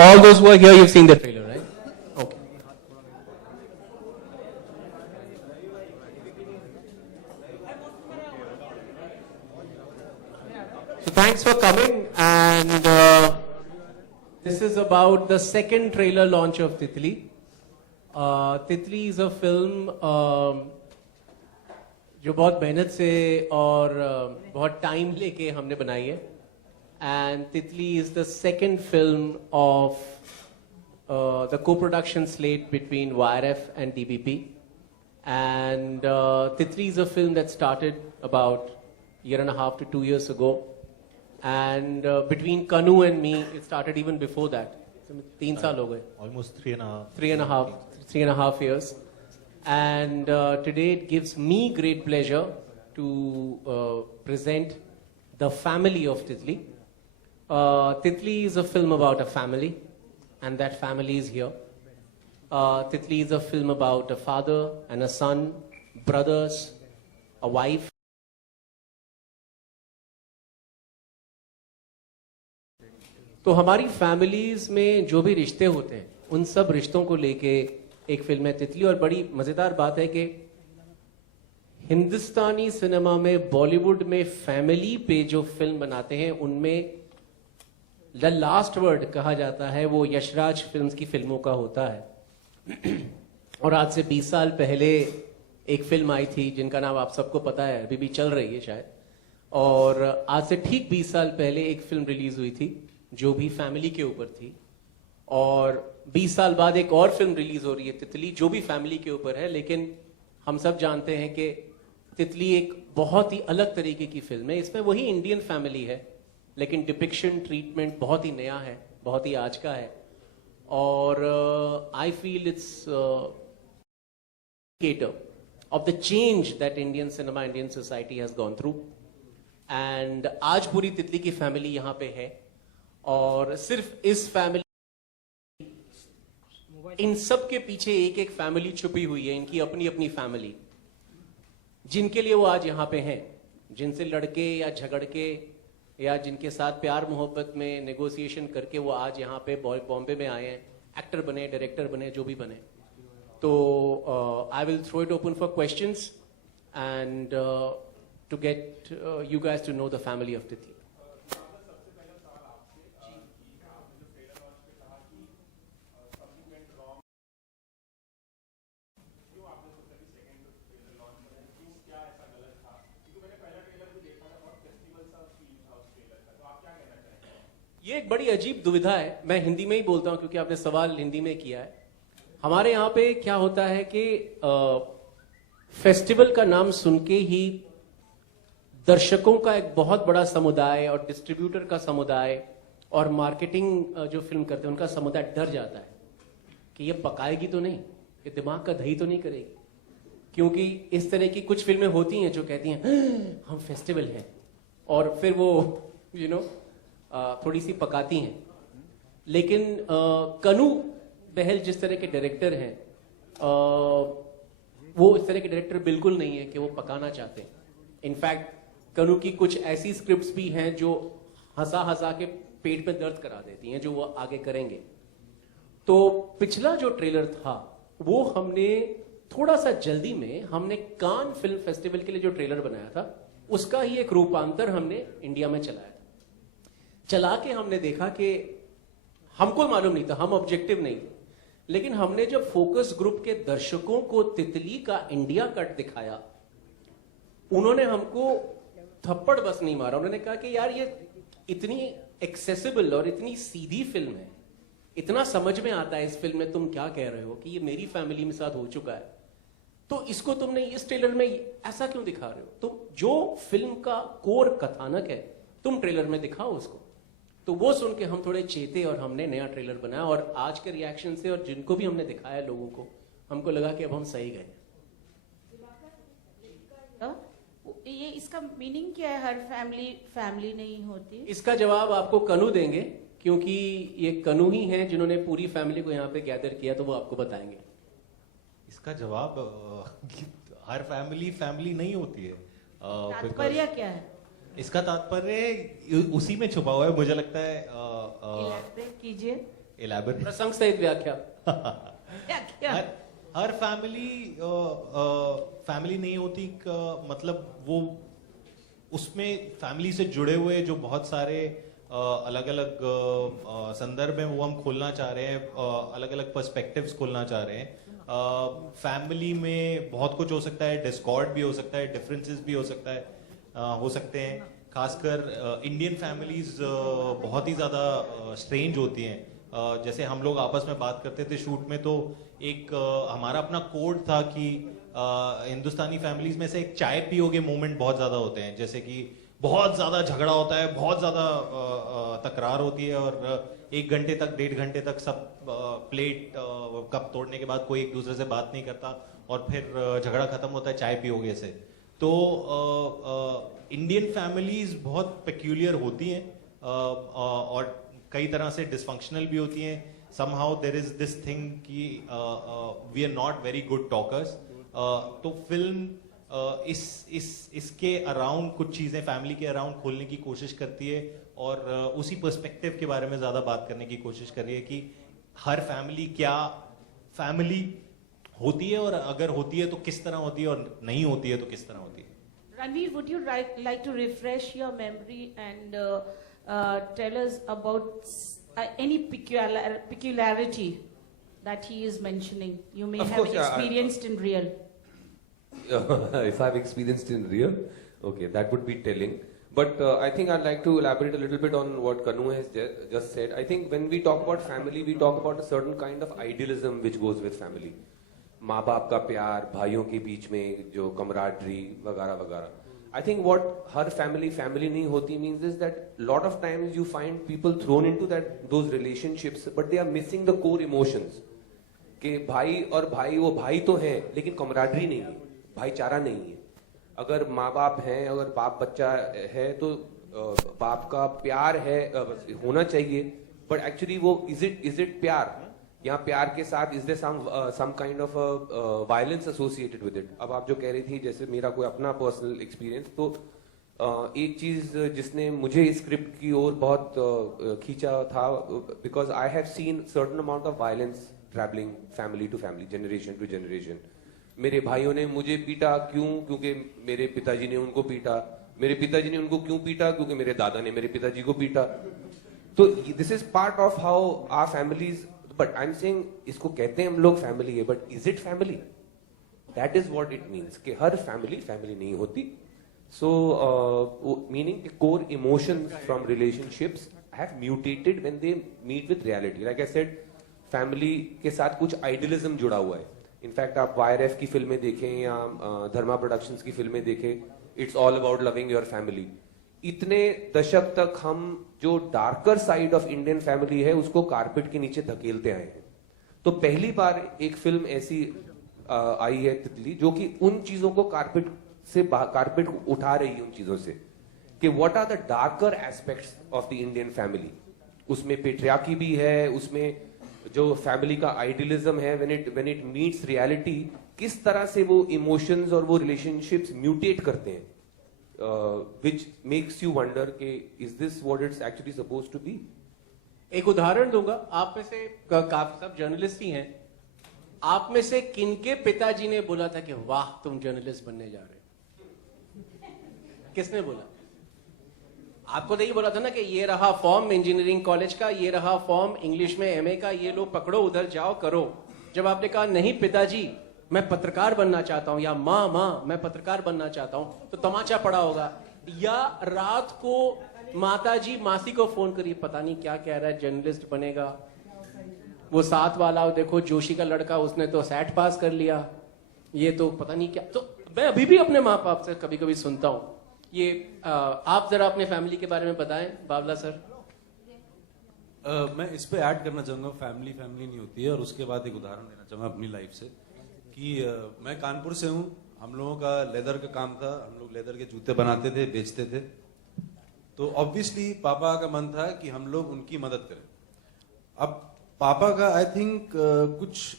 all those who are here, you've seen the trailer, right? Okay. So thanks for coming, and this is about the second trailer launch of Titli. Titli is a film जो बहुत मेहनत से और बहुत time लेके हमने बनाई है. And Titli is the second film of the co-production slate between YRF and DBP. And Titli is a film that started about a year and a half to 2 years ago. And between Kanu and me, it started even before that. 3 साल हो गए. Almost 3.5. 3.5 years. And today it gives me great pleasure to present the family of Titli. Titli is a film about a family, and that family is here. Titli is a film about a father and a son, brothers, a wife. तो हमारी families में जो भी रिश्ते होते हैं, उन सब रिश्तों को लेके एक फिल्म है तितली. और बड़ी मजेदार बात है कि हिंदुस्तानी सिनेमा में, बॉलीवुड में फैमिली पे जो फिल्म बनाते हैं, उनमें द लास्ट वर्ड कहा जाता है वो यशराज फिल्म्स की फिल्मों का होता है. और आज से 20 साल पहले एक फिल्म आई थी जिनका नाम आप सबको पता है, अभी भी चल रही है शायद. और आज से ठीक 20 साल पहले एक फिल्म रिलीज हुई थी जो भी फैमिली के ऊपर थी. और 20 साल बाद एक और फिल्म रिलीज हो रही है तितली, जो भी फैमिली के ऊपर है. लेकिन हम सब जानते हैं कि तितली एक बहुत ही अलग तरीके की फिल्म है. इसमें वही इंडियन फैमिली है, लेकिन डिपिक्शन, ट्रीटमेंट बहुत ही नया है, बहुत ही आज का है. और I feel it's indicator of the change that Indian cinema, Indian society has gone through. And आज पूरी तितली की फैमिली यहाँ पे है. और सिर्फ इस फैमिली, इन सब के पीछे एक एक फैमिली छुपी हुई है, इनकी अपनी अपनी फैमिली, जिनके लिए वो आज यहाँ पे हैं, जिनसे लड़के या झगड़ के या जिनके साथ प्यार मोहब्बत में नेगोशिएशन करके वो आज यहाँ पे बॉम्बे में आए हैं, एक्टर बने, डायरेक्टर बने, जो भी बने. तो I will throw it open for questions and to get you guys to know the family of तितली. ये एक बड़ी अजीब दुविधा है. मैं हिंदी में ही बोलता हूं क्योंकि आपने सवाल हिंदी में किया है. हमारे यहाँ पे क्या होता है कि फेस्टिवल का नाम सुन के ही दर्शकों का एक बहुत बड़ा समुदाय और डिस्ट्रीब्यूटर का समुदाय और मार्केटिंग जो फिल्म करते हैं उनका समुदाय डर जाता है कि ये पकाएगी तो नहीं, ये दिमाग का दही तो नहीं करेगी. क्योंकि इस तरह की कुछ फिल्में होती हैं जो कहती हैं हम फेस्टिवल हैं, और फिर वो थोड़ी सी पकाती हैं. लेकिन कनु बहल जिस तरह के डायरेक्टर हैं, वो इस तरह के डायरेक्टर बिल्कुल नहीं है कि वो पकाना चाहते हैं. इनफैक्ट कनु की कुछ ऐसी स्क्रिप्ट्स भी हैं जो हंसा हंसा के पेट में दर्द करा देती हैं, जो वो आगे करेंगे. तो पिछला जो ट्रेलर था वो हमने थोड़ा सा जल्दी में, हमने कान फिल्म फेस्टिवल के लिए जो ट्रेलर बनाया था उसका ही एक रूपांतर हमने इंडिया में चलाया था. चला के हमने देखा कि हमको मालूम नहीं था, हम ऑब्जेक्टिव नहीं थे, लेकिन हमने जब फोकस ग्रुप के दर्शकों को तितली का इंडिया कट दिखाया, उन्होंने हमको थप्पड़ बस नहीं मारा. उन्होंने कहा कि यार ये इतनी एक्सेसिबल और इतनी सीधी फिल्म है, इतना समझ में आता है इस फिल्म में तुम क्या कह रहे हो कि ये मेरी फैमिली में साथ हो चुका है, तो इसको तुमने इस ट्रेलर में ऐसा क्यों दिखा रहे हो? तुम जो फिल्म का कोर कथानक है तुम ट्रेलर में दिखाओ उसको. तो वो सुन के हम थोड़े चेते और हमने नया ट्रेलर बनाया. और आज के रिएक्शन से और जिनको भी हमने दिखाया लोगों को, हमको लगा कि अब हम सही गए. ये इसका मीनिंग क्या है? हर फैमिली नहीं होती. इसका जवाब आपको कनु देंगे, क्योंकि ये कनु ही हैं जिन्होंने पूरी फैमिली को यहाँ पे गैदर किया, तो वो आपको बताएंगे. इसका जवाब हर फैमिली नहीं होती है. तात्पर्य क्या है? इसका तात्पर्य उसी में छुपा हुआ है, मुझे लगता है. कीजिए. elaborate? प्रसंग सहित व्याख्या। क्या हर फैमिली नहीं होती मतलब वो उसमें फैमिली से जुड़े हुए जो बहुत सारे अलग अलग संदर्भ में वो हम खोलना चाह रहे हैं, अलग अलग पर्सपेक्टिव्स खोलना चाह रहे हैं। फैमिली में बहुत कुछ हो सकता है, डिस्कॉर्ड भी हो सकता है, डिफरेंसेस भी हो सकता है, हो सकते हैं। खासकर इंडियन फैमिलीज बहुत ही ज़्यादा स्ट्रेंज होती हैं। जैसे हम लोग आपस में बात करते थे शूट में, तो एक हमारा अपना कोड था कि हिंदुस्तानी फैमिलीज में से एक चाय पियोगे मोमेंट बहुत ज़्यादा होते हैं। जैसे कि बहुत ज़्यादा झगड़ा होता है, बहुत ज़्यादा तकरार होती है और 1 घंटे तक 1.5 घंटे तक सब प्लेट कप तोड़ने के बाद कोई एक दूसरे से बात नहीं करता और फिर झगड़ा खत्म होता है चाय पियोगे से। तो इंडियन फैमिलीज बहुत पेक्यूलियर होती हैं और कई तरह से डिसफंक्शनल भी होती हैं। somehow there is this thing कि we are not very good talkers। तो फिल्म इसके अराउंड कुछ चीजें फैमिली के अराउंड खोलने की कोशिश करती है और उसी पर्सपेक्टिव के बारे में ज्यादा बात करने की कोशिश कर रही है कि हर फैमिली क्या फैमिली होती है और अगर होती है तो किस तरह होती है और नहीं होती है तो किस तरह होती है। Ranveer, would you like to refresh your memory and tell us about any peculiarity that he is mentioning? You may Of have course, yeah, experienced in real. If I've experienced in real, okay, that would be telling. But I think I'd like to elaborate a little bit on what Kanu has just said. I think when we talk about family, we talk about a certain kind of idealism which goes with family. माँ बाप का प्यार, भाइयों के बीच में जो camaraderie वगैरह वगैरह। I think what her family नहीं होती means is that lot of times you find people thrown into those relationships, but they are missing the core emotions. कि भाई और भाई वो भाई तो है लेकिन कमराडरी नहीं है, भाईचारा नहीं है। अगर माँ बाप हैं, अगर बाप बच्चा है तो बाप का प्यार है होना चाहिए, बट एक्चुअली वो इज इट प्यार? यहाँ प्यार के साथ is there some kind of violence associated with it? अब आप जो कह रही थी, जैसे मेरा कोई अपना पर्सनल एक्सपीरियंस, तो एक चीज जिसने मुझे इस स्क्रिप्ट की ओर बहुत खींचा था, because I have seen certain amount of violence travelling family to family, generation to generation. मेरे भाइयों ने मुझे पीटा, क्यों? क्योंकि मेरे पिताजी ने उनको पीटा। मेरे पिताजी ने उनको क्यों पीटा? क्योंकि मेरे दादा ने मेरे पिताजी को पीटा। तो this is part of how our families, but I am saying इसको कहते हैं हम लोग फैमिली है, but is it family? That is what it means कि हर फैमिली नहीं होती। So meaning core emotions from relationships have mutated when they meet with reality. Like I said, family के साथ कुछ आइडियलिज्म जुड़ा हुआ है। इनफैक्ट आप YRF की फिल्में देखें या धर्मा प्रोडक्शंस की फिल्में देखें, it's all about loving your family. इतने दशक तक हम जो darker side of Indian family है उसको कारपेट के नीचे धकेलते आए हैं। तो पहली बार एक फिल्म ऐसी आई है तितली, जो कि उन चीजों को कारपेट उठा रही है, उन चीजों से कि what are the darker aspects of the Indian family. उसमें पेट्रियार्की भी है, उसमें जो फैमिली का आइडियलिज्म है, व्हेन इट मीट्स रियलिटी, किस तरह से वो इमोशंस और वो रिलेशनशिप्स म्यूटेट करते हैं, व्हिच मेक्स यू वंडर कि is this what it's actually supposed to be. एक उदाहरण दूंगा। आप में से काफी सब जर्नलिस्ट ही हैं। आप में से किनके पिताजी ने बोला था कि वाह तुम जर्नलिस्ट बनने जा रहे हो? किसने बोला? आपको तो ये बोला था ना कि ये रहा फॉर्म इंजीनियरिंग कॉलेज का, ये रहा फॉर्म इंग्लिश में MA का, ये लो पकड़ो, उधर जाओ करो। जब आपने कहा नहीं पिताजी मैं पत्रकार बनना चाहता हूं, या माँ मैं पत्रकार बनना चाहता हूं, तो तमाचा पड़ा होगा। या रात को माताजी मासी को फोन करी, पता नहीं क्या कह रहा है, जर्नलिस्ट बनेगा। वो साथ वाला देखो जोशी का लड़का, उसने तो सेट पास कर लिया, ये तो पता नहीं क्या। तो मैं अभी भी अपने माँ बाप से कभी कभी सुनता हूं ये। आप जरा अपने फैमिली के बारे में बताएं बावला सर। मैं इस पे ऐड करना चाहूंगा, फैमिली नहीं होती है, और उसके बाद एक उदाहरण देना चाहूंगा अपनी लाइफ से कि मैं कानपुर से हूँ। हम लोगों का लेदर का काम था, हम लोग लेदर के जूते बनाते थे, बेचते थे। तो ऑब्वियसली पापा का मन था कि हम लोग उनकी मदद करें। अब पापा का आई थिंक कुछ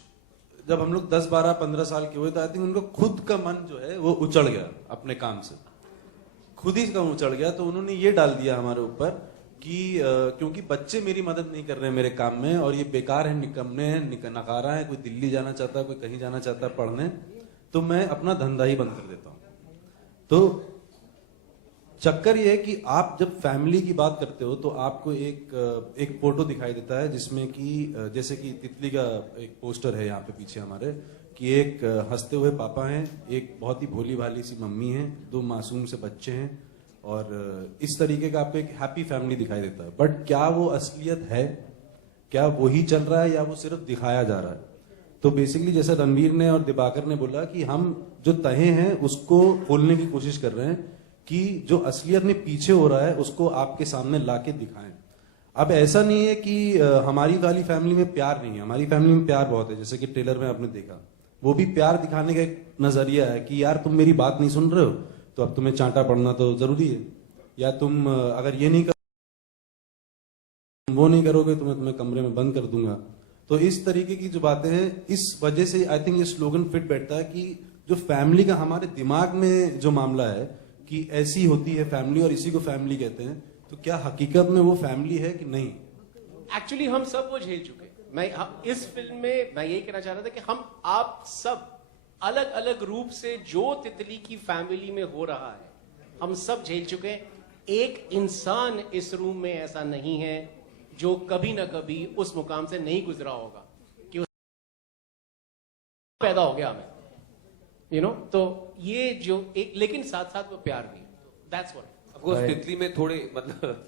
जब हम लोग 10, 12, 15 साल के हुए तो आई थिंक उनको खुद का मन जो है वो उचड़ गया अपने काम से, खुद ही का उचड़ गया। तो उन्होंने ये डाल दिया हमारे ऊपर कि क्योंकि बच्चे मेरी मदद नहीं कर रहे हैं मेरे काम में और ये बेकार है, निकम्मे हैं, नकारा है, कोई दिल्ली जाना चाहता है, कोई कहीं जाना चाहता है पढ़ने, तो मैं अपना धंधा ही बंद कर देता हूँ। तो चक्कर ये है कि आप जब फैमिली की बात करते हो तो आपको एक फोटो दिखाई देता है जिसमें कि जैसे कि तितली का एक पोस्टर है यहाँ पे पीछे हमारे, कि एक हंसते हुए पापा हैं, एक बहुत ही भोली भाली सी मम्मी है, 2 मासूम से बच्चे हैं, और इस तरीके का आपको एक हैप्पी फैमिली दिखाई देता है। बट क्या वो असलियत है? क्या वही चल रहा है या वो सिर्फ दिखाया जा रहा है? तो बेसिकली जैसे रणवीर ने और दिबाकर ने बोला कि हम जो तहे हैं उसको खोलने की कोशिश कर रहे हैं कि जो असलियत में पीछे हो रहा है उसको आपके सामने लाके दिखाएं। अब ऐसा नहीं है कि हमारी वाली फैमिली में प्यार नहीं है, हमारी फैमिली में प्यार बहुत है, जैसे कि ट्रेलर में आपने देखा, वो भी प्यार दिखाने का एक नजरिया है कि यार तुम मेरी बात नहीं सुन रहे हो तो अब तुम्हें चांटा पड़ना तो जरूरी है, या तुम अगर ये नहीं वो नहीं करोगे तो मैं तुम्हें कमरे में बंद कर दूंगा। तो इस तरीके की जो बातें हैं, इस वजह से आई थिंक ये स्लोगन फिट बैठता है कि जो फैमिली का हमारे दिमाग में जो मामला है कि ऐसी होती है फैमिली और इसी को फैमिली कहते हैं, तो क्या हकीकत में वो फैमिली है कि नहीं? एक्चुअली हम सब वो झेल चुके। इस फिल्म में मैं यही कहना चाह रहा था कि हम आप सब अलग अलग रूप से जो तितली की फैमिली में हो रहा है हम सब झेल चुके हैं। एक इंसान इस रूम में ऐसा नहीं है जो कभी ना कभी उस मुकाम से नहीं गुजरा होगा कि उस पैदा हो गया हमें, यू नो। तो ये जो एक, लेकिन साथ साथ वो प्यार भी, दैट्स व्हाट। ऑफ कोर्स तितली में थोड़े मतलब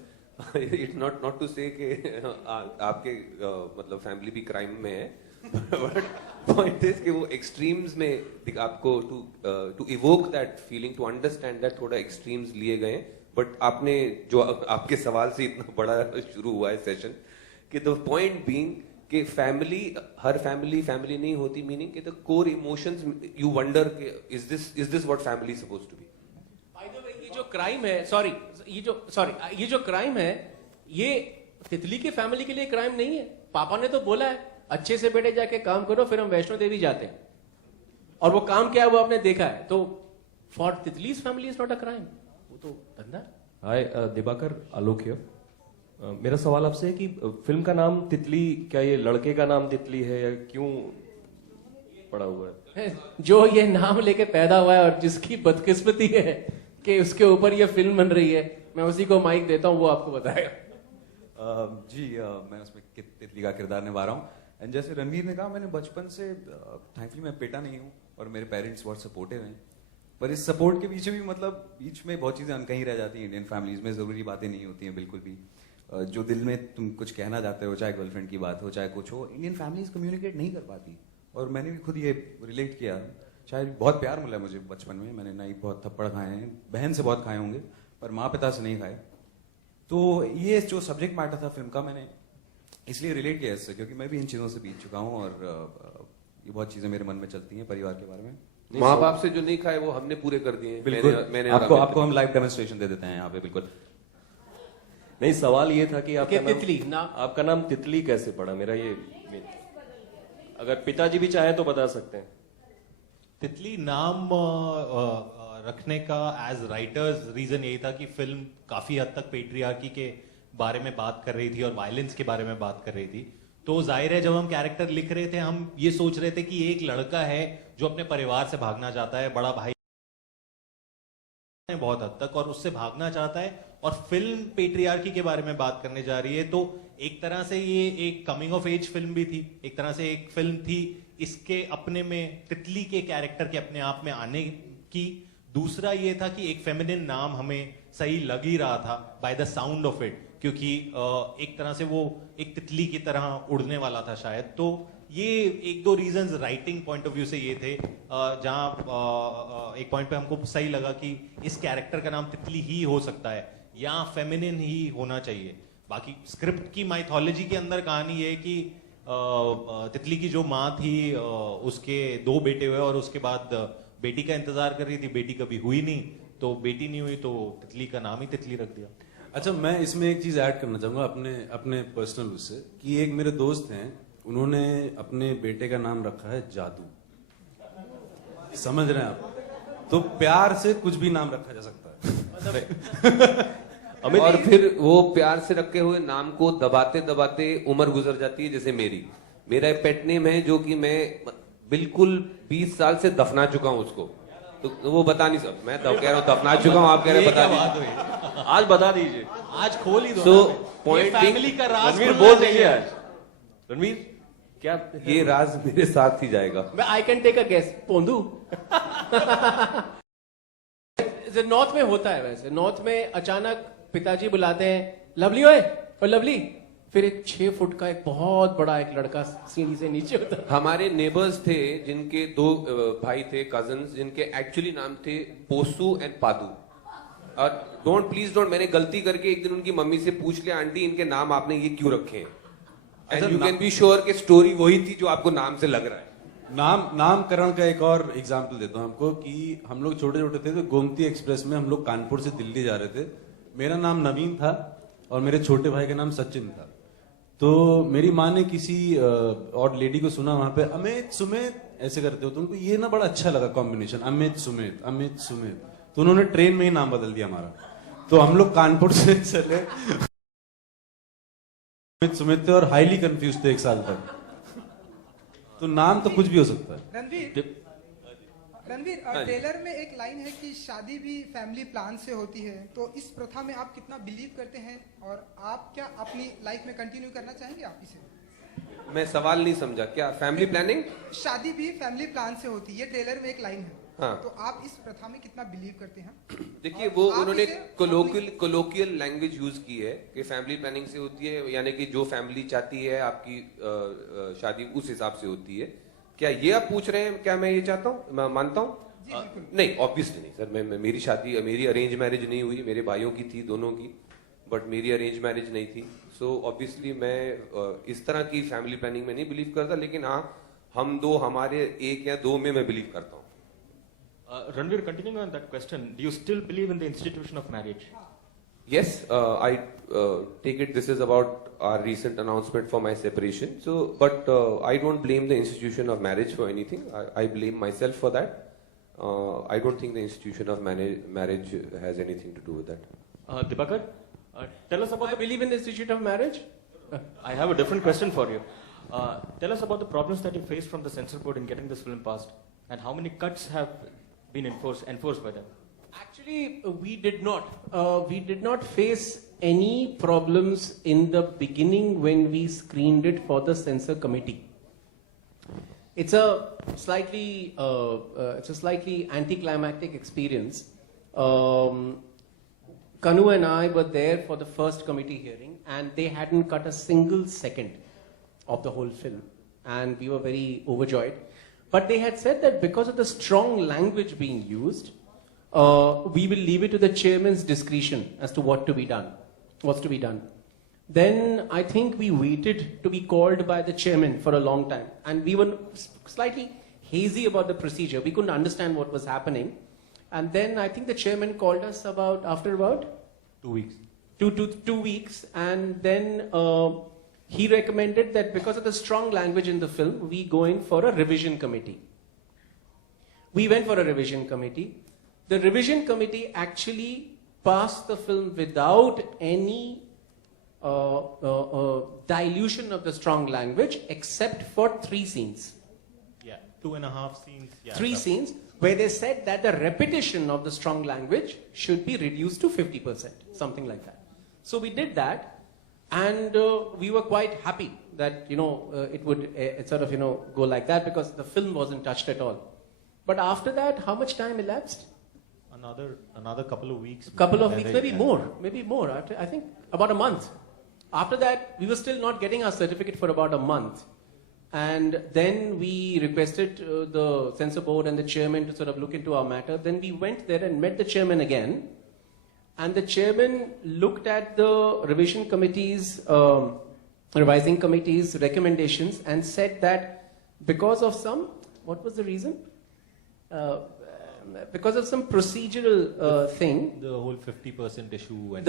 इट्स नॉट टू से कि आपके मतलब फैमिली भी क्राइम में है, बट पॉइंट इज कि वो एक्सट्रीम्स में आपको to evoke that feeling, to understand that, थोड़ा एक्सट्रीम्स लिए गए। बट आपने जो आपके सवाल से इतना बड़ा शुरू हुआ है सेशन कि द पॉइंट बीइंग कि फैमिली, हर फैमिली नहीं होती, मीनिंग कि the core emotions you wonder is this what family supposed to be. By the way, ये जो क्राइम है, ये जो क्राइम है, ये तितली के फैमिली के लिए क्राइम नहीं है। पापा ने तो बोला है अच्छे से बेटे जाके काम करो, फिर हम वैष्णो देवी जाते हैं, और वो काम क्या है वो आपने देखा है। तो for Titli's family is not a crime, वो तो धंधा। Hi Dibakar, Alok here. मेरा सवाल आपसे है कि फिल्म का नाम तितली, क्या ये लड़के का नाम तितली है या क्यों पड़ा हुआ है? जो ये नाम लेके पैदा हुआ है और जिसकी बदकिस्मती है कि उसके ऊपर ये फिल्म बन रही है, मैं उसी को माइक देता हूँ, वो आपको बताएगा। मैं उसमें तितली का किरदार निभा रहा हूँ। एंड जैसे रणवीर ने कहा, मैंने बचपन से थैंकफुली मैं बेटा नहीं हूँ और मेरे पेरेंट्स बहुत सपोर्टिव हैं, पर इस सपोर्ट के पीछे भी मतलब बीच में बहुत चीजें अनकही रह जाती हैं। इंडियन फैमिलीज में जरूरी बातें नहीं होती हैं बिल्कुल भी, जो दिल में तुम कुछ कहना चाहते हो, चाहे गर्लफ्रेंड की बात हो चाहे कुछ हो, इंडियन फैमिलीज कम्युनिकेट नहीं कर पाती। और मैंने भी खुद ये रिलेट किया, शायद बहुत प्यार मिला मुझे बचपन में, मैंने नहीं बहुत थप्पड़ खाए हैं, बहन से बहुत खाए होंगे पर माँ पिता से नहीं खाए। तो ये जो सब्जेक्ट मैटर था फिल्म का, मैंने इसलिए रिलेट किया इससे क्योंकि मैं भी इन चीज़ों से बीत चुका हूँ और ये बहुत चीज़ें मेरे मन में चलती हैं परिवार के बारे में। माँ बाप से जो नहीं खाए वो हमने पूरे कर दिए। बिल्कुल, मैंने आपको हम लाइव डेमोन्स्ट्रेशन दे देते हैं यहाँ पे। बिल्कुल नहीं, सवाल ये था कि आपका तितली नाम, आपका नाम तितली कैसे पड़ा? मेरा ये, अगर पिताजी भी चाहे तो बता सकते हैं। तितली नाम रखने का एज राइटर्स रीजन यही था कि फिल्म काफी हद तक पेट्रियार्की के बारे में बात कर रही थी और वायलेंस के बारे में बात कर रही थी। तो जाहिर है जब हम कैरेक्टर लिख रहे थे, हम ये सोच रहे थे कि एक लड़का है जो अपने परिवार से भागना चाहता है, बड़ा भाई बहुत हद तक, और उससे भागना चाहता है, और फिल्म पेट्रियार्की के बारे में बात करने जा रही है। तो एक तरह से ये एक कमिंग ऑफ एज फिल्म भी थी, एक तरह से एक फिल्म थी इसके अपने में, तितली के कैरेक्टर के अपने आप में आने की। दूसरा ये था कि एक फेमिनिन नाम हमें सही लग ही रहा था by the sound of it, क्योंकि एक तरह से वो एक तितली की तरह उड़ने वाला था शायद। तो ये एक दो reasons writing point of view से ये थे, जहां एक पॉइंट पे हमको सही लगा कि इस कैरेक्टर का नाम तितली ही हो सकता है या फेमिनिन ही होना चाहिए। बाकी स्क्रिप्ट की माइथोलॉजी के अंदर कहानी ये है कि तितली की जो माँ थी, उसके 2 बेटे हुए और उसके बाद बेटी का इंतजार कर रही थी, बेटी कभी हुई नहीं, तो बेटी नहीं हुई तो तितली का नाम ही तितली रख दिया। अच्छा, मैं इसमें एक चीज ऐड करना चाहूंगा अपने पर्सनल उससे, कि एक मेरे दोस्त हैं, उन्होंने अपने बेटे का नाम रखा है जादू। समझ रहे हैं आप? तो प्यार से कुछ भी नाम रखा जा सकता है। अमित और फिर वो प्यार से रखे हुए नाम को दबाते दबाते उम्र गुजर जाती है, जैसे मेरा एक पेट नेम है जो कि मैं बिल्कुल 20 साल से दफना चुका हूं उसको, तो वो बता नहीं सकता। मैं कह रहा हूं दफना चुका हूं, आप कह रहे हैं बता दीजिए। आज बता दीजिए। आज खोल ही दो So, ना। point ये फैमिली का राज रणवीर खुलना बोल चाहिए। दीजिए आज। रणवीर क्या ये राज मेरे साथ ही जाएगा। मैं I can take a guess, Pondu. North में होता है वैसे, नॉर्थ में अचानक पिताजी बुलाते हैं, लवली ओए और लवली, फिर एक 6 फुट का एक बहुत बड़ा एक लड़का सीढ़ी से नीचे उतर। हमारे नेबर्स थे जिनके 2 भाई थे, कजन्स, जिनके एक्चुअली नाम थे पोसू एंड पादू। और प्लीज डोंट, मैंने गलती करके एक दिन उनकी मम्मी से पूछ लिया, आंटी इनके नाम आपने ये क्यों रखे हैं? And you can be sure कि स्टोरी वही थी जो आपको नाम से लग रहा है। नामकरण का एक और एग्जाम्पल देता हूँ आपको कि हम लोग छोटे छोटे थे तो गोमती एक्सप्रेस में हम लोग कानपुर से दिल्ली जा रहे थे। मेरा नाम नवीन था और मेरे छोटे भाई का नाम सचिन था। तो मेरी माँ ने किसी और लेडी को सुना वहां पे अमित सुमित ऐसे करते हो, तो उनको ये ना बड़ा अच्छा लगा कॉम्बिनेशन, अमित सुमित अमित सुमित। तो उन्होंने ट्रेन में ही नाम बदल दिया हमारा। तो हम लोग कानपुर से चले अमित सुमित थे और हाईली कंफ्यूज थे 1 साल तक। तो नाम तो कुछ भी हो सकता है। रणवीर ट्रेलर में एक लाइन है कि शादी भी फैमिली प्लान से होती है, तो इस प्रथा में आप कितना बिलीव करते हैं और आप क्या अपनी लाइफ में कंटिन्यू करना चाहेंगे आप इसे? मैं सवाल नहीं समझा, क्या फैमिली प्लानिंग? शादी भी फैमिली प्लान से होती है, ये ट्रेलर में एक लाइन है। हाँ। तो आप इस प्रथा में कितना बिलीव करते हैं? देखिए, वो आप उन्होंने इसे कोलोकियल लैंग्वेज यूज की है कि फैमिली प्लानिंग से होती है, यानी कि जो फैमिली चाहती है आपकी शादी उस हिसाब से होती है। क्या ये आप पूछ रहे हैं? क्या मैं ये चाहता हूँ, मैं मानता हूँ? नहीं, ऑब्वियसली नहीं सर। मेरी शादी, मेरी अरेंज मैरिज नहीं हुई, मेरे भाइयों की थी, दोनों की, बट मेरी अरेंज मैरिज नहीं थी। सो ऑब्वियसली मैं इस तरह की फैमिली प्लानिंग में नहीं बिलीव करता, लेकिन हाँ, हम दो हमारे 1 या 2 में मैं बिलीव करता हूँ। Ranveer, continuing on that question, do you still believe in the institution of marriage? Yes, I take it this is about our recent announcement for my separation. So, but I don't blame the institution of marriage for anything. I blame myself for that. I don't think the institution of marriage has anything to do with that. Dibakar, tell us about I believe in the institute of marriage. I have a different question for you. Tell us about the problems that you faced from the censor board in getting this film passed, and how many cuts have been enforced by them. Actually, we did not. We did not face any problems in the beginning when we screened it for the censor committee. It's a slightly anticlimactic experience. Kanu and I were there for the first committee hearing, and they hadn't cut a single second of the whole film, and we were very overjoyed. But they had said that because of the strong language being used, we will leave it to the chairman's discretion as to what's to be done. Then I think we waited to be called by the chairman for a long time, and we were slightly hazy about the procedure. We couldn't understand what was happening. And then I think the chairman called us after about 2 weeks. 2 weeks, and then he recommended that because of the strong language in the film, we go in for a revision committee. We went for a revision committee. The revision committee actually passed the film without any dilution of the strong language, except for 3 scenes. Yeah, 2.5 scenes. Yeah, 3 scenes where they said that the repetition of the strong language should be reduced to 50%, something like that. So we did that. And we were quite happy that, it would go like that, because the film wasn't touched at all. But after that, how much time elapsed? Another couple of weeks. Couple of weeks, maybe more. After, I think about a month. After that, we were still not getting our certificate for about a month. And then we requested the censor board and the chairman to sort of look into our matter. Then we went there and met the chairman again. And the chairman looked at the revision committee's, revising committee's recommendations and said that because of some, what was the reason? Because of some procedural thing. The whole 50% issue. And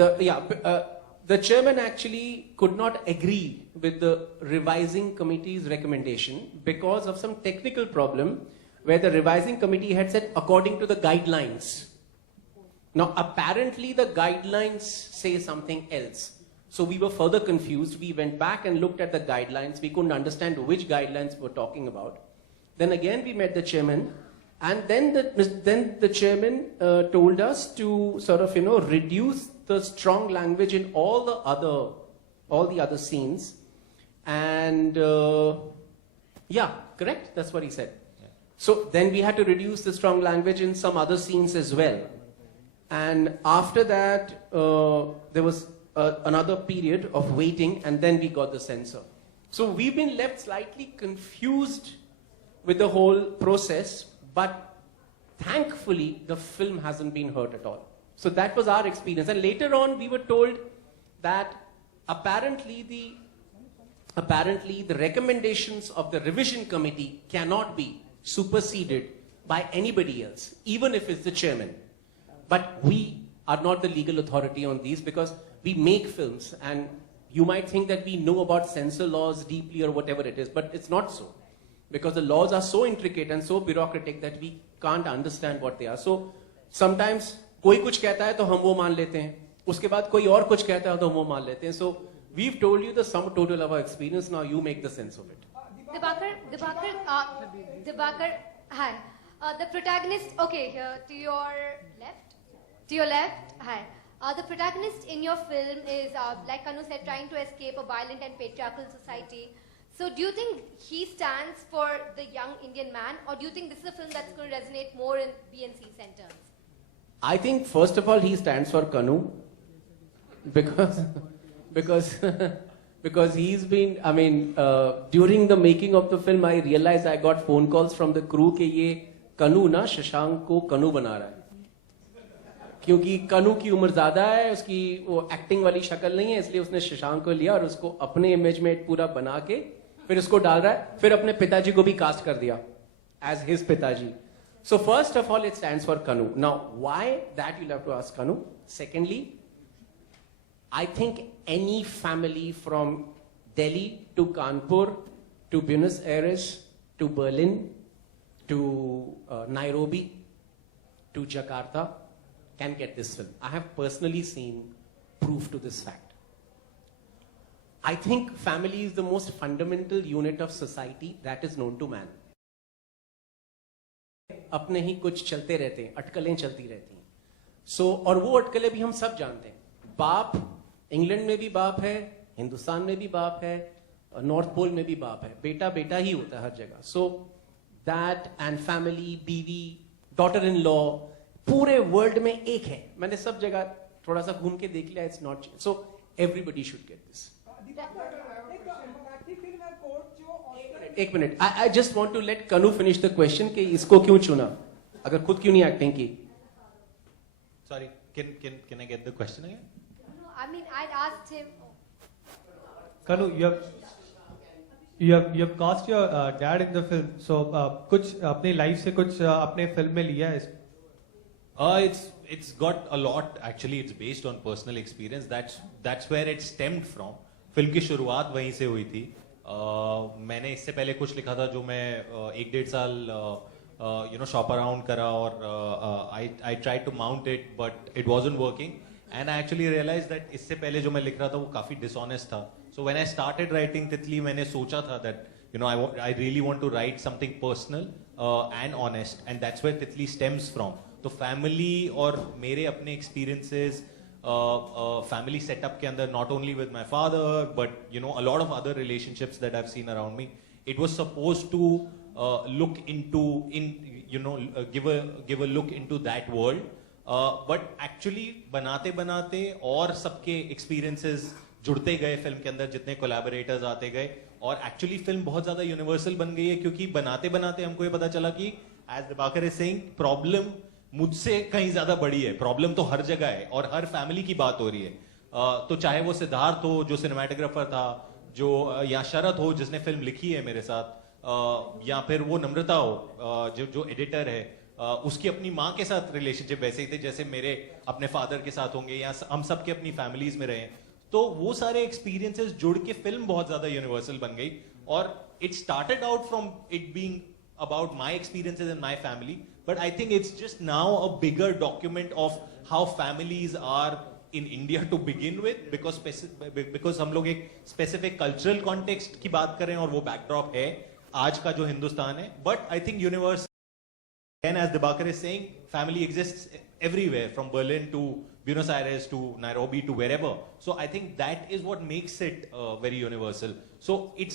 The chairman actually could not agree with the revising committee's recommendation because of some technical problem where the revising committee had said according to the guidelines. Now, apparently the guidelines say something else. So we were further confused. We went back and looked at the guidelines. We couldn't understand which guidelines we're talking about. Then again, we met the chairman. And then the chairman told us to sort of, reduce the strong language in all the other scenes. And yeah, correct? That's what he said. So then we had to reduce the strong language in some other scenes as well. And after that, there was another period of waiting, and then we got the censor. So we've been left slightly confused with the whole process, but thankfully the film hasn't been hurt at all. So that was our experience. And later on, we were told that apparently the recommendations of the revision committee cannot be superseded by anybody else, even if it's the chairman. But we are not the legal authority on these, because we make films, and you might think that we know about censor laws deeply or whatever it is, but it's not so. Because the laws are so intricate and so bureaucratic that we can't understand what they are. So sometimes कोई कुछ कहता है तो हम वो मान लेते हैं, उसके बाद कोई और कुछ कहता है तो हम वो मान लेते हैं. So we've told you the sum total of our experience. Now you make the sense of it. Dibakar, hi. The protagonist, okay, here to your left, hi. The protagonist in your film is, like Kanu said, trying to escape a violent and patriarchal society. So do you think he stands for the young Indian man, or do you think this is a film that's going to resonate more in B&C centers? I think first of all he stands for Kanu, because he's been, I mean, during the making of the film I realized I got phone calls from the crew कि ये Kanu ना शशांक को Kanu बना रहा है, क्योंकि Kanu की उम्र ज्यादा है, उसकी वो एक्टिंग वाली शक्ल नहीं है, इसलिए उसने शशांक को लिया और उसको अपने इमेज में पूरा बना के फिर उसको डाल रहा है, फिर अपने पिताजी को भी कास्ट कर दिया as his पिताजी. So first of all, it stands for Kanu. Now, why? That you'll have to ask Kanu. Secondly, I think any family from Delhi to Kanpur to Buenos Aires to Berlin to Nairobi to Jakarta can get this film. I have personally seen proof to this fact. I think family is the most fundamental unit of society that is known to man. अपने ही कुछ चलते रहते हैं, अटकलें चलती रहती हैं. सो और वो अटकलें भी हम सब जानते हैं. बाप इंग्लैंड में भी बाप है, हिंदुस्तान में भी बाप है, नॉर्थ पोल में भी बाप है. बेटा बेटा ही होता है हर जगह. सो दैट एंड फैमिली, बीवी, डॉटर इन लॉ पूरे वर्ल्ड में एक है. मैंने सब जगह थोड़ा सा घूम के देख लिया. It's not so everybody should get this. एक minute, I just want to let Kanu finish the question कि इसको क्यों चुना, अगर खुद क्यों नहीं एक्टिंग की. Sorry, can I get the question again? No, I mean, I asked him. Kanu, you have cast your dad in the film. So कुछ अपने लाइफ से कुछ अपने फिल्म में लिया है? It's got a lot. Actually, it's based on personal experience. That's where it stemmed from. Film की शुरुआत वहीं से हुई थी. मैंने इससे पहले कुछ लिखा था जो मैं 1-1.5 साल शॉप अराउंड करा और I tried to mount it but it wasn't working and I actually realized that इससे पहले जो मैं लिख रहा था वो काफी dishonest था. So when I started writing तितली मैंने सोचा था that I really want to write something personal and honest and that's where तितली stems from. तो family और मेरे अपने experiences family setup के अंदर, not only with my father but a lot of other relationships that I've seen around me, it was supposed to look into give a look into that world, but actually बनाते बनाते और सबके experiences जुड़ते गए film के अंदर, जितने collaborators आते गए और actually फिल्म बहुत ज्यादा universal बन गई है क्योंकि बनाते बनाते हमको ये पता चला कि as Dibakar is saying, problem मुझसे कहीं ज्यादा बड़ी है. प्रॉब्लम तो हर जगह है और हर फैमिली की बात हो रही है. तो चाहे वो सिद्धार्थ हो जो सिनेमेटोग्राफर था, जो या शरद हो जिसने फिल्म लिखी है मेरे साथ, या फिर वो नम्रता हो जो एडिटर है, उसकी अपनी माँ के साथ रिलेशनशिप वैसे ही थे जैसे मेरे अपने फादर के साथ होंगे या हम सबके अपनी फैमिलीज में रहे. तो वो सारे एक्सपीरियंसेस जुड़ के फिल्म बहुत ज्यादा यूनिवर्सल बन गई और it started out from it being about my experiences in my family, but I think it's just now a bigger document of how families are in India to begin with, because हम लोग एक specific cultural context की बात कर रहे हैं और वो backdrop है आज का जो हिंदुस्तान है. But I think universe, and as Dibakar is saying, family exists everywhere from Berlin to Buenos Aires to Nairobi to wherever. So I think that is what makes it very universal. So it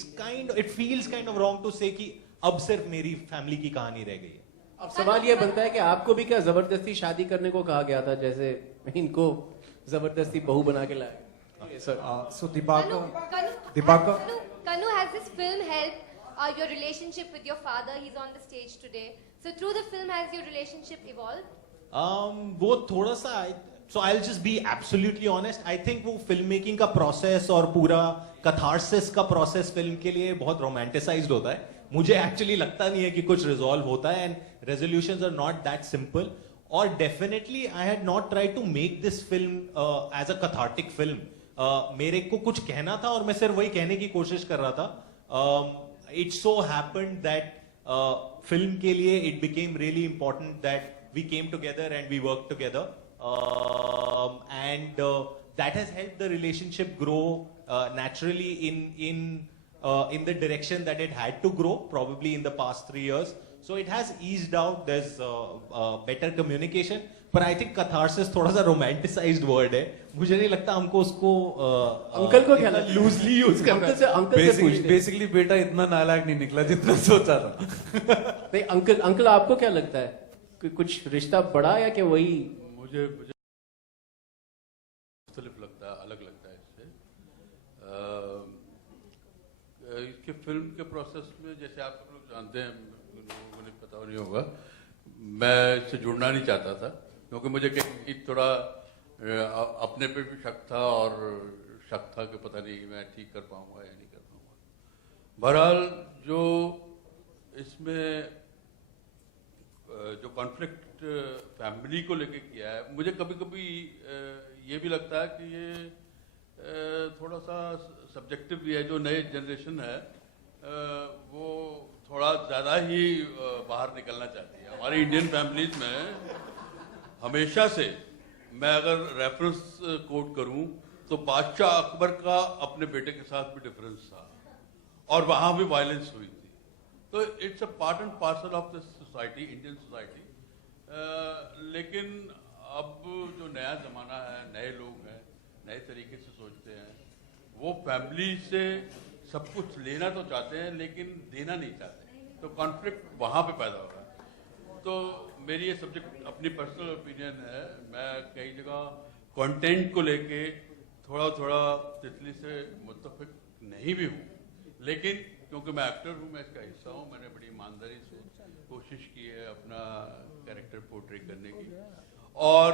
feels kind of wrong to say कि अब सिर्फ मेरी family की कहानी रह गई है. अब सवाल ये बनता है कि आपको भी क्या जबरदस्ती शादी करने को कहा गया था, जैसे इनको जबरदस्ती बहू बना के लाए? So Dibakar, Kanu, has this film helped your relationship with your father? He's on the stage today. So through the film, has your relationship evolved? वो थोड़ा सा, so I'll just be absolutely honest. I think वो film making का process और पूरा catharsis का process film के लिए बहुत रोमांटिसाइज्ड होता है. मुझे एक्चुअली लगता नहीं है कि कुछ रिजॉल्व होता है, and resolutions are not that simple. और definitely I had not try to make this film as a cathartic film. मेरे को कुछ कहना था और मैं सिर्फ वही कहने की कोशिश कर रहा था. It so happened that film के लिए it became really important that we came together and we work together, and that has helped the relationship grow naturally in the direction that it had to grow probably in the past 3 years. So it has eased out. There's better communication, but I think catharsis थोड़ा सा romanticized word है. मुझे नहीं लगता हमको उसको uncle को क्या लगता है? loosely use करना है. अंकल से पूछते हैं. बेसिकली बेटा इतना नालायक नहीं निकला जितना सोचा था. नहीं, अंकल आपको क्या लगता है कि कुछ रिश्ता बढ़ा या कि वही? मुझे मुख्तलिफ लगता है, अलग लगता है इससे. इसके फिल्म के प्रोसेस में, जैसे आप सब लोग जानते हैं, लोगों को पता नहीं होगा, मैं इससे जुड़ना नहीं चाहता था क्योंकि मुझे कहीं थोड़ा अपने पे भी शक था और शक था कि पता नहीं मैं ठीक कर पाऊंगा या नहीं कर पाऊंगा. बहरहाल जो इसमें जो कॉन्फ्लिक्ट फैमिली को लेके किया है, मुझे कभी कभी ये भी लगता है कि ये थोड़ा सा सब्जेक्टिव भी है. जो नए जनरेशन है वो थोड़ा ज़्यादा ही बाहर निकलना चाहती है. हमारी इंडियन फैमिलीज में हमेशा से, मैं अगर रेफरेंस कोट करूं तो बादशाह अकबर का अपने बेटे के साथ भी डिफरेंस था और वहाँ भी वायलेंस हुई थी. तो it's a part and parcel of the society, Indian society. लेकिन अब जो नया ज़माना है, नए लोग हैं, नए तरीके से सोचते हैं, वो फैमिली से सब कुछ लेना तो चाहते हैं लेकिन देना नहीं चाहते. तो कॉन्फ्लिक्ट वहाँ पे पैदा हो रहा है. तो मेरी ये सब्जेक्ट अपनी पर्सनल ओपिनियन है. मैं कई जगह कंटेंट को लेके थोड़ा तितली से मुत्तफिक नहीं भी हूँ, लेकिन क्योंकि मैं एक्टर हूँ, मैं इसका हिस्सा हूँ, मैंने बड़ी ईमानदारी से कोशिश की है अपना कैरेक्टर पोर्ट्रे करने की. और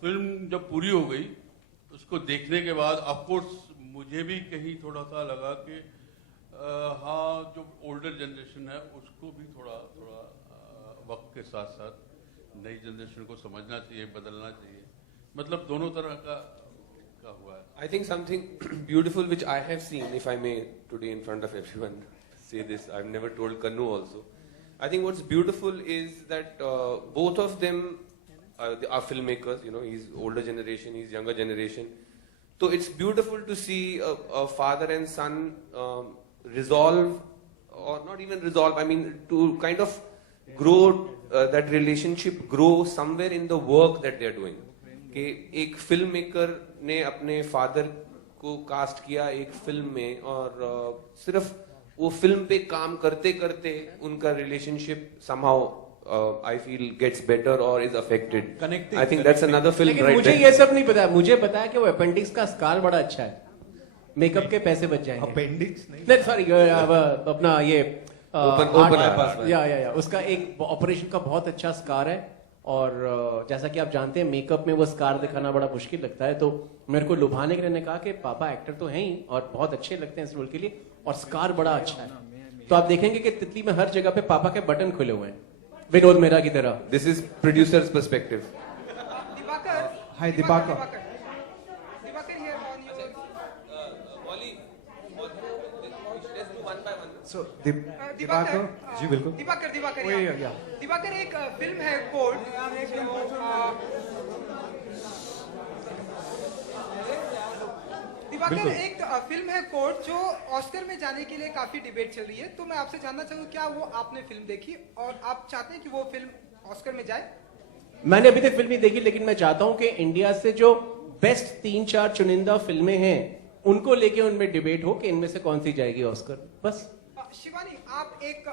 फिल्म जब पूरी हो गई, उसको देखने के बाद ऑफकोर्स मुझे भी कहीं थोड़ा सा लगा कि हाँ, जो ओल्डर जनरेशन है उसको भी थोड़ा वक्त के साथ साथ नई जनरेशन को समझना चाहिए, बदलना चाहिए. मतलब दोनों तरह का हुआ है. I think something beautiful which I have seen, if I may today in front of everyone say this, I've never told Kanu also. I think what's beautiful is that both of them are filmmakers. You know, he's older generation, he's younger generation. So it's beautiful to see a father and son resolve, or not even resolve, I mean to kind of grow, that relationship grow somewhere in the work that they're doing. कि एक film maker ने अपने father को cast किया एक film में, और सिर्फ वो फिल्म पे काम करते करते उनका relationship somehow I feel gets better or is affected. I think that's another film. लेकिन right मुझे there. ये सब नहीं पता. मुझे पता है कि वो अपेंडिक्स का स्कार बड़ा अच्छा है, मेकअप के पैसे बच जाएंगे. अपेंडिक्स नहीं, सॉरी, अपना ये Open bypass. या उसका एक ऑपरेशन का बहुत अच्छा स्कार है. और जैसा कि आप जानते हैं, मेकअप में वो स्कार दिखाना बड़ा मुश्किल लगता है. तो मेरे को लुभाने के लिए कहा कि पापा एक्टर तो हैं ही और बहुत अच्छे लगते हैं इस रोल के लिए, और स्कार बड़ा अच्छा है. तो आप देखेंगे कि तितली में हर जगह पे पापा के बटन खुले हुए हैं, विनोद मेहरा की तरह. This is producer's perspective. Dibakar. Hi, Dibakar. Dibakar here on your. So Dibakar, जी बिल्कुल। दिवाकर yeah. दिवाकर एक फिल्म है कोड दिवाकर एक फिल्म है कोड जो ऑस्कर में जाने के लिए काफी डिबेट चल रही है, तो मैं आपसे जानना चाहूँ क्या वो आपने फिल्म देखी और आप चाहते हैं कि वो फिल्म ऑस्कर में जाए? मैंने अभी तक फिल्म नहीं देखी, लेकिन मैं चाहता हूं कि इंडिया से जो बेस्ट 3-4 चुनिंदा फिल्में हैं उनको लेके उनमें डिबेट हो कि इनमें से कौन सी जाएगी ऑस्कर, बस। शिवानी, आप एक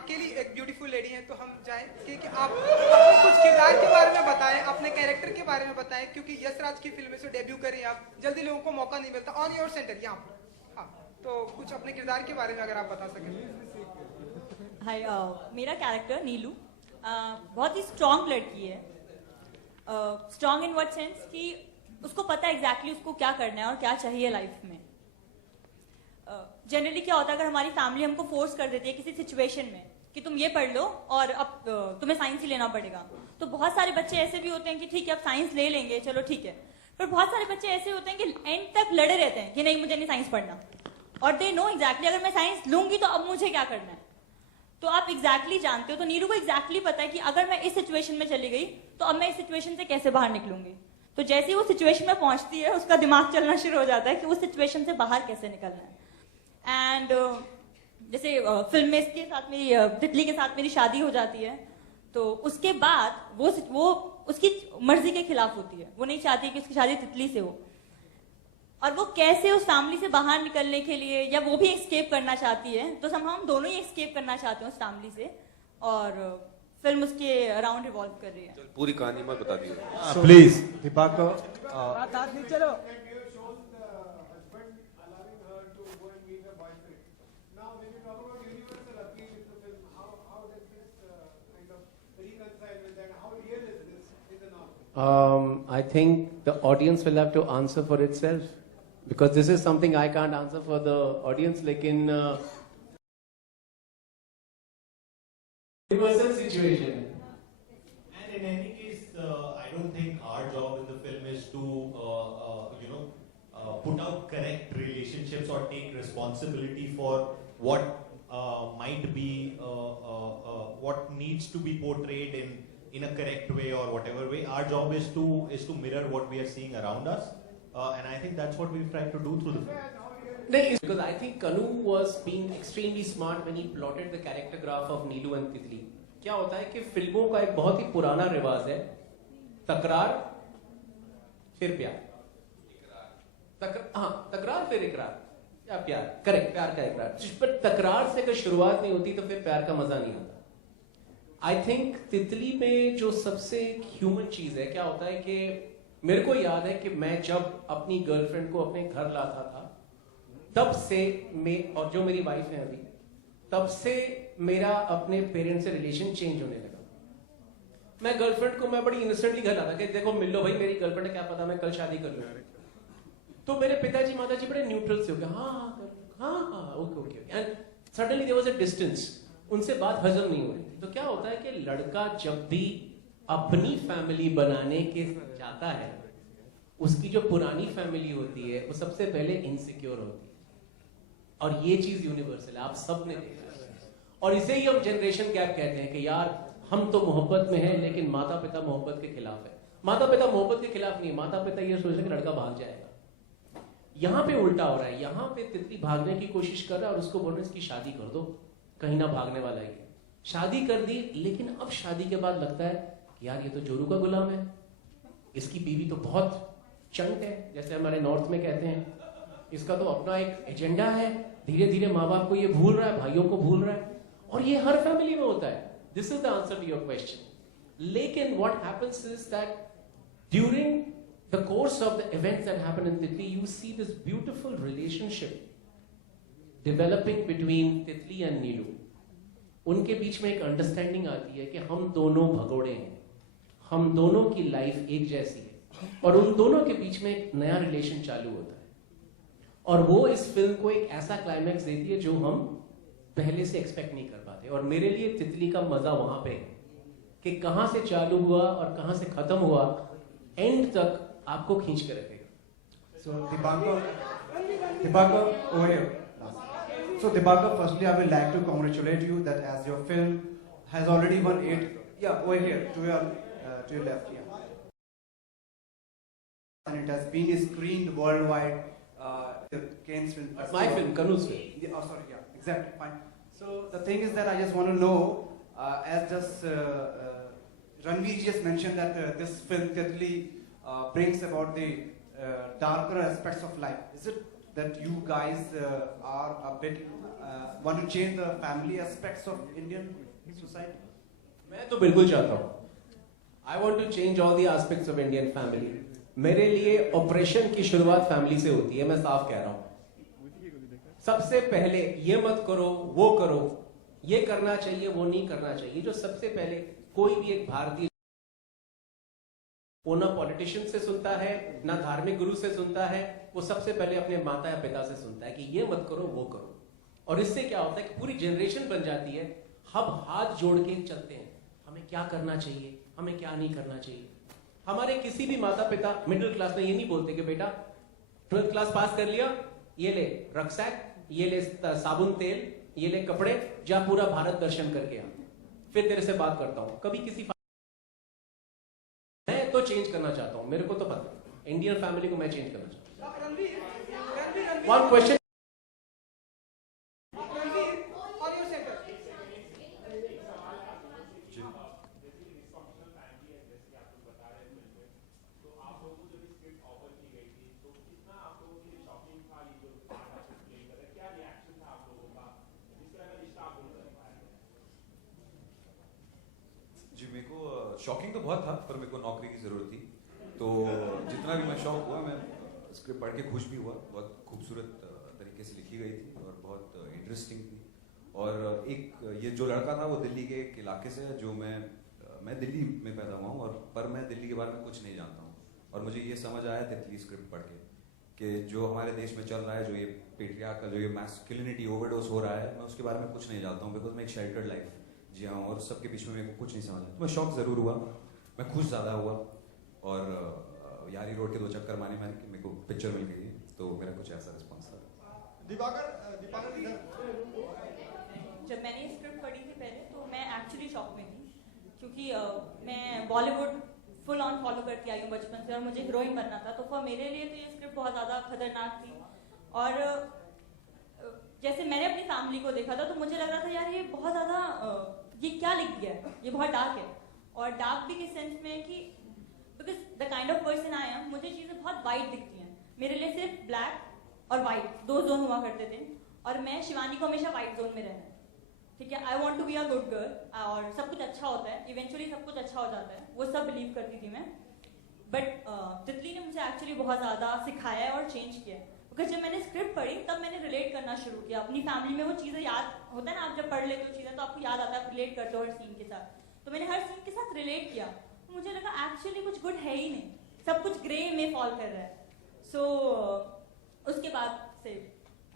अकेली एक ब्यूटीफुल लेडी हैं, तो हम जाएं कि आप अपने कुछ किरदार के बारे में बताएं, अपने कैरेक्टर के बारे में बताएं, क्योंकि यश राज की फिल्म से डेब्यू करें आप, जल्दी लोगों को मौका नहीं मिलता। ऑन योर सेंटर यहाँ पर। हाँ, तो कुछ अपने किरदार के बारे में अगर आप बता सकें। हाय, मेरा कैरेक्टर नीलू बहुत ही स्ट्रॉन्ग लड़की है। स्ट्रॉन्ग इन व्हाट सेंस कि उसको पता है एग्जैक्टली उसको क्या करना है और क्या चाहिए लाइफ में। जनरली क्या होता है, अगर हमारी फैमिली हमको फोर्स कर देती है किसी सिचुएशन में कि तुम ये पढ़ लो और अब तुम्हें साइंस ही लेना पड़ेगा, तो बहुत सारे बच्चे ऐसे भी होते हैं कि ठीक है अब साइंस ले लेंगे, चलो ठीक है। पर बहुत सारे बच्चे ऐसे होते हैं कि एंड तक लड़े रहते हैं कि नहीं मुझे नहीं साइंस पढ़ना, और दे नो एग्जैक्टली अगर मैं साइंस लूंगी तो अब मुझे क्या करना है। तो आप एग्जैक्टली जानते हो, तो नीरू को एग्जैक्टली पता है कि अगर मैं इस सिचुएशन में चली गई तो अब मैं इस सिचुएशन से कैसे बाहर निकलूंगी। तो जैसे ही वो सिचुएशन में पहुंचती है उसका दिमाग चलना शुरू हो जाता है कि उस सिचुएशन से बाहर कैसे निकलना है। एंड जैसे फिल्म में इसके साथ मेरी तितली के साथ मेरी शादी हो जाती है, तो उसके बाद वो उसकी मर्जी के खिलाफ होती है, वो नहीं चाहती कि उसकी शादी तितली से हो, और वो कैसे उस फैमिली से बाहर निकलने के लिए, या वो भी एस्केप करना चाहती है, तो हम दोनों ही एस्केप करना चाहते हैं उस फैमिली से, और फिल्म उसके अराउंड रिवॉल्व कर रही है। चल पूरी कहानी मत बता दियो। Please, Dibakar. चलो। I think the audience will have to answer for itself, because this is something I can't answer for the audience. लेकिन universal situation. And in any case, I don't think our job in the film is to, put out correct relationships or take responsibility for what might be, what needs to be portrayed in a correct way or whatever way. Our job is to mirror what we are seeing around us, and I think that's what we've tried to do through the film. Because I think Kanu was being extremely smart when he plotted the character graph of Neelu and Titli. क्या होता है कि फिल्मों का एक बहुत ही पुराना रिवाज है, तकरार फिर प्यार, तकरार फिर इकरार या प्यार, करेक्ट, प्यार का इकरार। जिस पर तकरार से अगर शुरुआत नहीं होती तो फिर प्यार का मजा नहीं आता। आई थिंक तितली में जो सबसे ह्यूमन चीज है, क्या होता है कि मेरे को याद है कि मैं जब अपनी गर्लफ्रेंड को अपने घर लाता था, तब से और जो मेरी वाइफ है अभी, तब से मेरा अपने पेरेंट्स से रिलेशन चेंज होने लगा। मैं गर्लफ्रेंड को मैं बड़ी इनोसेंटली घर लाता कि देखो मिल लो भाई, मेरी गर्लफ्रेंड है, क्या पता मैं कल शादी कर लूं। तो मेरे पिताजी माताजी बड़े न्यूट्रल से हो गए, हाँ okay, and suddenly there was a distance, उनसे बात हजम नहीं हो रही थी। तो क्या होता है कि लड़का जब भी अपनी फैमिली बनाने के जाता है, उसकी जो पुरानी फैमिली होती है वो सबसे पहले इनसिक्योर होती है, और ये चीज यूनिवर्सल है, आप सब ने देखा है। और इसे ही हम जनरेशन गैप कहते हैं कि यार हम तो मोहब्बत में हैं लेकिन माता पिता मोहब्बत के खिलाफ है। माता पिता मोहब्बत के खिलाफ नहीं, माता पिता ये सोच रहे कि लड़का भाग जाएगा। यहाँ पे उल्टा हो रहा है, यहाँ पे तितली भागने की कोशिश कर रहा है और उसको बोल रहे इसकी शादी कर दो, कहीं ना भागने वाला ही। शादी कर दी, लेकिन अब शादी के बाद लगता है कि यार ये तो जोरू का गुलाम है, इसकी बीवी तो बहुत चंट है, जैसे हमारे नॉर्थ में कहते हैं, इसका तो अपना एक एजेंडा है, धीरे धीरे माँ बाप को ये भूल रहा है, भाइयों को भूल रहा है, और ये हर फैमिली में होता है। This is the answer to your question. लेकिन what happens is that during the course of the events that happen in Titli, you see this beautiful relationship developing between Titli and Neelu. उनके बीच में एक understanding आती है कि हम दोनों भगोड़े हैं, हम दोनों की लाइफ एक जैसी है, और उन दोनों के बीच में एक नया रिलेशन चालू होता है, और वो इस फिल्म को एक ऐसा क्लाइमैक्स देती है जो हम पहले से एक्सपेक्ट नहीं कर पाते। और मेरे लिए तितली का मजा वहां पे है कि कहां से चालू हुआ और कहां से खत्म हुआ, एंड तक आपको खींच के रखेगा। So Dibakar, over here. So Dibakar, firstly, I would like to congratulate you that as your film has already won 8. Yeah, over here to your left. Yeah. And it has been screened worldwide. The Cannes Film Festival. My film, Kanu's film. Yeah, oh, sorry. Yeah, exactly. Fine. So the thing is that I just want to know, as just Ranveer just mentioned that this film Titli brings about the darker aspects of life. Is it that you guys are a bit want to change the family aspects of Indian society? मैं तो बिल्कुल चाहता हूँ. I want to change all the aspects of Indian family. मेरे लिए operation की शुरुआत family से होती है. मैं साफ कह रहा हूँ. सबसे पहले ये मत करो, वो करो, ये करना चाहिए, वो नहीं करना चाहिए. जो सबसे पहले कोई भी एक भारतीय वो ना पॉलिटिशियन से सुनता है, ना धार्मिक गुरु से सुनता है, वो सबसे पहले अपने माता या पिता से सुनता है कि ये मत करो, वो करो. और इससे क्या होता है कि पूरी जनरेशन बन जाती है. हम हाथ जोड़ के चलते हैं, हमें क्या करना चाहिए, हमें क्या नहीं करना चाहिए. हमारे किसी भी माता पिता मिडिल क्लास में ये नहीं बोलते कि बेटा 12th क्लास पास कर लिया, ये ले रक्सैक, ये ले साबुन तेल, ये ले कपड़े, जा पूरा भारत दर्शन करके आ, फिर तेरे से बात करता हूं. कभी किसी मैं तो चेंज करना चाहता हूं. मेरे को तो पता है इंडियन फैमिली को मैं चेंज करना चाहता हूं. One question. जी मेरे को शॉकिंग तो बहुत था, पर मेरे को नौकरी की ज़रूरत थी. तो जितना भी मैं शौक हुआ, मैं स्क्रिप्ट पढ़ के खुश भी हुआ. बहुत खूबसूरत तरीके से लिखी गई थी और बहुत इंटरेस्टिंग थी. और एक ये जो लड़का था वो दिल्ली के एक इलाके से है, जो मैं दिल्ली में पैदा हुआ हूँ, और पर मैं दिल्ली के बारे में कुछ नहीं जानता हूँ. और मुझे ये समझ आया तितली स्क्रिप्ट पढ़ के कि जो हमारे देश में चल रहा है, जो ये पेट्रियार्कल, जो ये मैस्कुलिनिटी ओवरडोज हो रहा है, मैं उसके बारे में कुछ नहीं जानता हूँ. बिकॉज मैं एक शेल्टर्ड लाइफ जी हाँ, और सबके बीच में मेरे को कुछ नहीं समझ आया. तो मैं शौक ज़रूर हुआ, मैं खुश ज़्यादा हुआ. और यारी रोड के 2 चक्कर मारे मैंने कि मेरे को पिक्चर मिल गई, तो मेरा कुछ ऐसा रिस्पॉन्स था. दीपाकर जब मैंने स्क्रिप्ट पढ़ी थी पहले, तो मैं एक्चुअली शॉक में थी, क्योंकि मैं बॉलीवुड फुल ऑन फॉलो करती आई हूँ बचपन से, और मुझे हीरोइन बनना था. तो फॉर मेरे लिए तो ये स्क्रिप्ट बहुत ज़्यादा खतरनाक थी. और जैसे मैंने अपनी फैमिली को देखा था, तो मुझे लग रहा था यार ये बहुत ज़्यादा ये क्या लिख दिया है, ये बहुत डार्क है. और डार्क भी किस सेंस में कि because the kind of person I am, मुझे चीज़ें बहुत वाइट दिखती हैं. मेरे लिए सिर्फ ब्लैक और वाइट 2 जोन हुआ करते थे, और मैं शिवानी को हमेशा वाइट जोन में रहना है. ठीक है, I want to be a good girl, और सब कुछ अच्छा होता है, इवेंचुअली सब कुछ अच्छा हो जाता है, वो सब बिलीव करती थी मैं. बट तितली ने मुझे एक्चुअली बहुत ज़्यादा सिखाया है और चेंज किया है. बिकॉज जब मैंने स्क्रिप्ट पढ़ी, तब मैंने रिलेट करना शुरू किया. अपनी फैमिली में वो चीज़ें याद होता है ना, आप जब पढ़ लेते हो चीज़ें तो आपको याद आता है, आप रिलेट करते हो हर सीन के साथ. तो मैंने हर सीन के साथ रिलेट किया, तो मुझे लगा एक्चुअली कुछ गुड है ही नहीं, सब कुछ ग्रे में फॉल कर रहा है. सो उसके बाद से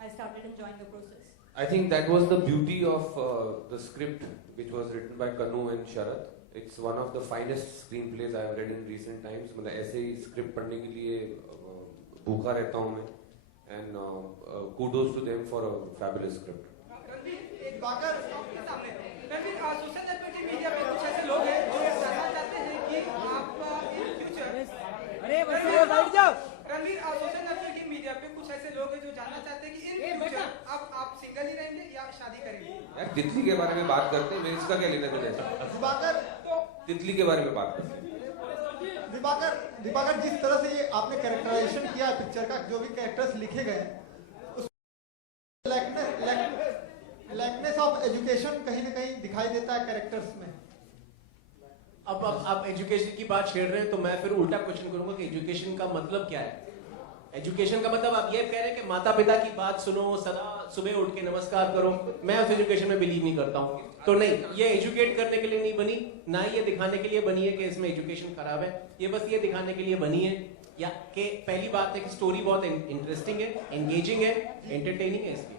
I started enjoying the process. I think that was the beauty of the script, which was written by Kanu and Sharat. It's one of the finest screenplays I have read in recent times. मतलब ऐसे ही script पढ़ने के लिए भूखा रहता हूँ मैं. And kudos to them for a fabulous script. Dibakar social networking media पे कुछ ऐसे लोग हैं जो जानना चाहते हैं कि आपका इन फ्यूचर, अरे बच्चों बैठ जाओ. रणवीर, सोशल नेटवर्किंग मीडिया पे कुछ ऐसे लोग हैं जो जानना चाहते हैं कि इन फ्यूचर आप सिंगल ही रहेंगे या शादी करेंगे. यार तितली के बारे में बात करते हैं, मैं इसका क्या लेना देना. दीपाकर तितली के बारे में बात करते हैं. दीपाकर जिस तरह से ये आपने कैरेक्टराइजेशन किया है पिक्चर का, जो भी कैरेक्टर्स लिखे गए, उस लैकनेस ऑफ एजुकेशन कहीं ना कहीं दिखाई देता है कैरेक्टर्स में. अब आप एजुकेशन की बात छेड़ रहे हैं, तो मैं फिर उल्टा क्वेश्चन करूंगा कि एजुकेशन का मतलब क्या है. एजुकेशन का मतलब आप ये कह रहे हैं कि माता पिता की बात सुनो, सदा सुबह उठ के नमस्कार करो. मैं उस एजुकेशन में बिलीव नहीं करता हूँ. तो नहीं, ये एजुकेट करने के लिए नहीं बनी, ना ही ये दिखाने के लिए बनी है कि इसमें एजुकेशन खराब है. ये बस ये दिखाने के लिए बनी है या कि पहली बात है कि स्टोरी बहुत इंटरेस्टिंग है, एंगेजिंग है, एंटरटेनिंग है, इसलिए